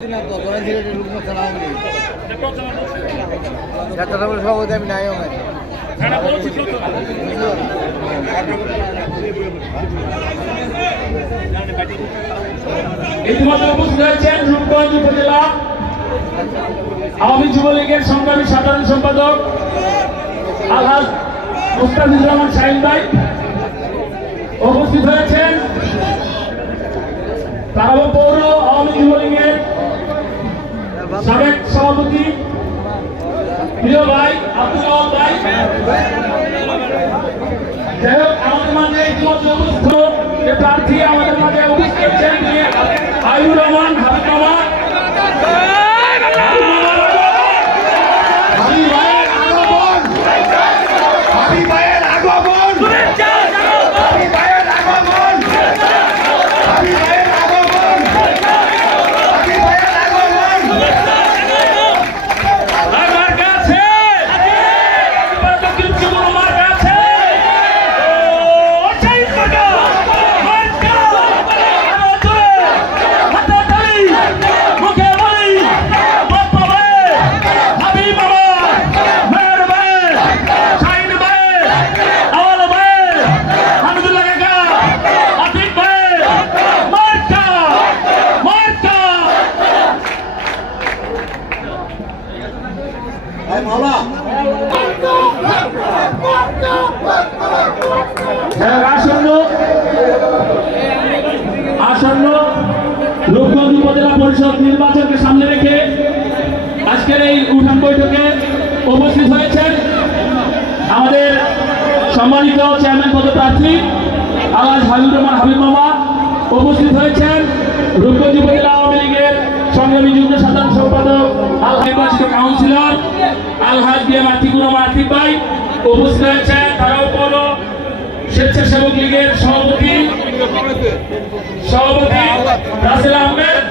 সভাপতি আমি নাই ইতিমধ্যে উপস্থিত হয়েছেন রূপগঞ্জ উপজেলা আওয়ামী যুবলীগের সংগ্রামী সাধারণ সম্পাদক আলহাজ মুস্তাফিজুর রহমান শাহিন ভাই। উপস্থিত হয়েছেন তারাব পৌর আওয়ামী যুবলীগের সাবেক সভাপতি প্রিয় ভাই আব্দুল আওয়াল ভাই। যাই হোক, আমাদের মাঝে ইতিমধ্যে উপস্থিত যে প্রার্থী আমাদের মাঝে উপস্থিত হচ্ছেন হাবিবুর রহমান হাবিব মামা। আসন্ন রূপগঞ্জ উপজেলা পরিষদ নির্বাচনকে সামনে রেখে আজকের এই উঠান বৈঠকে উপস্থিত হয়েছেন আমাদের সম্মানিত চেয়ারম্যান পদপ্রার্থী আলহাজ হাবিবুর রহমান হাবিব মামা। উপস্থিত হয়েছেন রূপগঞ্জ উপজেলা আওয়ামী লীগের সংগ্রামী যুগ্ম সাধারণ সম্পাদক নির্বাচিত কাউন্সিলর আলহাজ বিএম আতিকুর রহমান আতিক ভাই। উপস্থিত হয়েছেন তারাও পৌর স্বেচ্ছাসেবক লীগের সভাপতি রাসেল আহমেদ।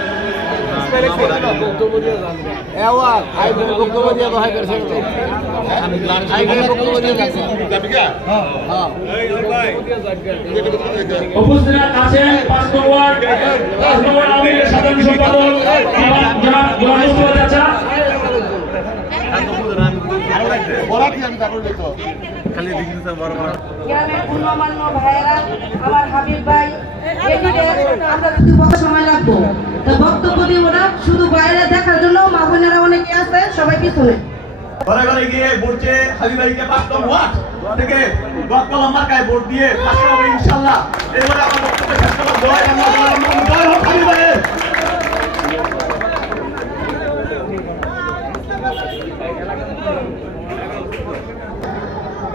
উপস্থিত আছেন ৫ নম্বর আওয়ামী লীগের সাধারণ সম্পাদক জনাব গোলাম মোস্তফা চাচা। আমার হাবিব ভাই আমরা যদি সময় লাগবো বক্তব্য দিব না, শুধু বাইরে দেখার জন্য মা বোনেরা অনেকে আছে, সবাই পিছনে ঘরে ঘরে গিয়ে ভোটে হাবিব ভাইকে ৫ নম্বর ওয়ার্ড থেকে কলম মার্কায় ভোট দিয়ে পাশ হবে ইনশাআল্লাহ। এবারে আমার বক্তব্য শেষ করব। জয় হোক হাবিব ভাই।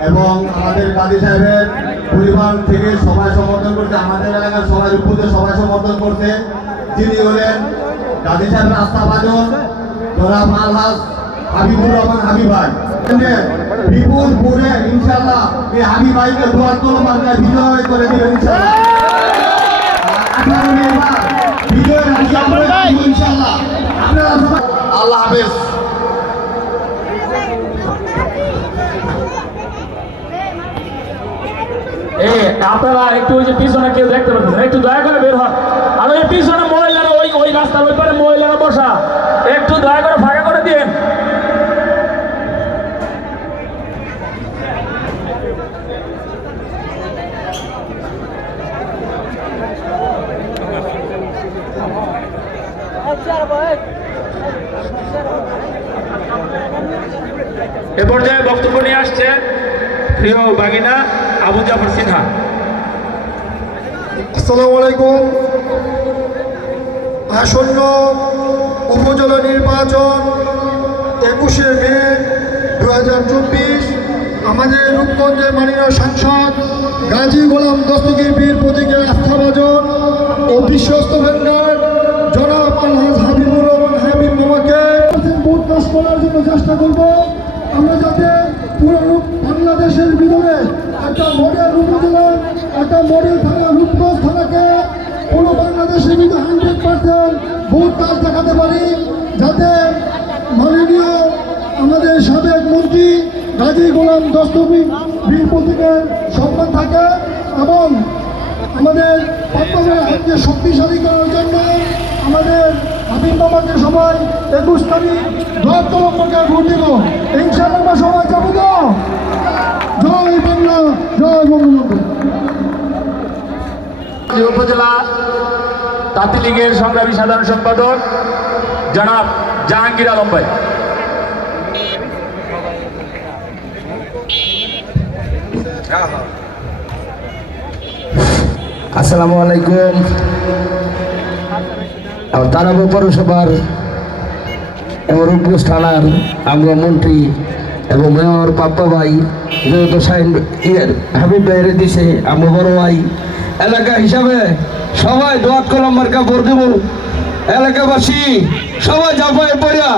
এবং আমাদের কাজী সাহেবের পরিবার থেকে সবাই সমর্থন করছে, আমাদের এলাকার সবাই উপরে সবাই সমর্থন করছে। যিনি হলেন কাজী সাহেবের আস্থাভাজন জনাব আলহাজ হাবিবুর রহমান হাবিব ভাই। বিপুলপুরে ইনশাআল্লাহ এই হাবিব ভাইকে দোয়ার কলম মার্কায় বিজয় করে দিবেন ইনশাআল্লাহ। 18 নির্বাচন বিজয় ইনশাআল্লাহ। আপনারা সবাই আল্লাহ হাফেজ। আপনারা একটু ওই যে পিছনে কেউ দেখতে পাচ্ছেন, একটু দয়া করে বের হন। আর ওই পিছনে মহিলারা ওই রাস্তার ওই পারে মহিলারা বসা, একটু দয়া করে ফাঁকা করে দিন। এ পর্যায়ে বক্তব্য নিয়ে আসছে প্রিয় বাগিনা আবু জাফর সিনহা। আসসালামু আলাইকুম। আসন্ন উপজেলা নির্বাচন 21শে মে 2024 আমাদের রূপগঞ্জের মাননীয় সাংসদ গাজী গোলাম দস্তগীর পীর প্রতীকের আস্থাভাজন ও বিশ্বস্ত ভেন্ডার জনাব আলহাজ হাবিবুর রহমান হাবিব মামাকে ভোট কাজ করার জন্য চেষ্টা করব। আমরা যাতে পুরো বাংলাদেশের ভিতরে একটা মডেল উপজেলা, একটা মডেল থানা রূপগঞ্জ থানাকে পুরো বাংলাদেশের ভিতরে 100% ভোট কাজ দেখাতে পারি, যাতে মাননীয় আমাদের সাবেক মন্ত্রী গাজী গোলাম দস্তগীর পীর প্রতীকের সম্মান থাকে এবং আমাদের পাত্রকে শক্তিশালী করার জন্য আমাদের হাবিব মামাকে সবাই 21 তারিখ দোয়াত কলম মার্কায় ভোট দিব। ইনশাআল্লাহ আমরা সবাই যাবো তো। জয় বাংলা, জয় বঙ্গবন্ধু। উপজেলা তাঁতি লীগের সংগ্রামী সাধারণ সম্পাদক জনাব জাহাঙ্গীর আলম ভাই। আসসালামু আলাইকুম। তারাপুর পৌরসভার এবং রূপগঞ্জ থানার আমরা মন্ত্রী এবং মেয়র পাপ্পা ভাই যেহেতু হাবিব ভাইয়ের দিছে আমরা বড় ভাই এলাকা হিসাবে সবাই দোয়াত কলম মার্কা ভোট দেব। এলাকাবাসী সবাই জাপায় পড়া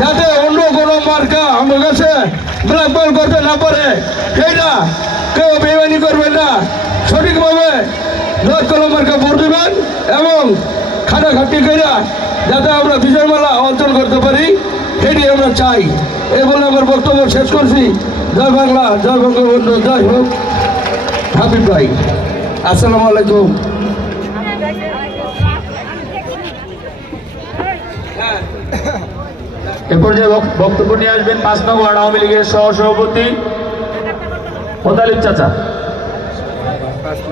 যাতে অন্য কোনো মার্কা আমার কাছে ব্ল্যাকমেল করতে না পারে সেইটা কেউ বেমানি করবে না। সঠিকভাবে দোয়াত কলম মার্কা ভোট দেবেন এবং খাটাখাটি করে যাতে আমরা বিজয়মালা অর্জন করতে পারি সেটি আমরা চাই। এই বলে আমার বক্তব্য শেষ করছি। জয় বাংলা, জয় বঙ্গবন্ধু, জয় হোক হাবিব ভাই। আসসালামু আলাইকুম। এ পর্যায়ে বক্তব্য নিয়ে আসবেন 5 নং ওয়ার্ড আওয়ামী লীগের সহসভাপতি মোতালিব চাচা।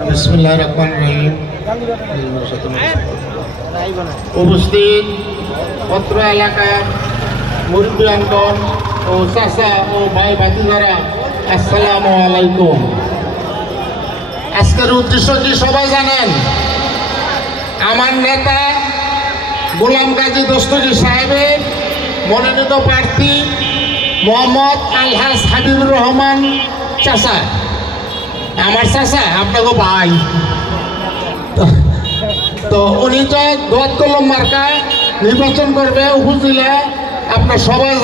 বিসমিল্লাহির রহমানির রহিম। উপস্থিত পত্র এলাকার মুরব্বিয়ানগণ ও চাচা ও ভাই ভাতিজারা, আসসালামু আলাইকুম। আজকের উদ্দেশ্য কি সবাই জানেন? আমার নেতা গোলাম গাজী দস্তগীর সাহেবের মনোনীত প্রার্থী মোহাম্মদ আলহাজ হাবিবুর রহমান চাচা, আমার চাচা আপনাকে ভাই, তো উনি তো দোয়াত কলম মার্কা নির্বাচন করবে উপজেলা। আপনার সবাই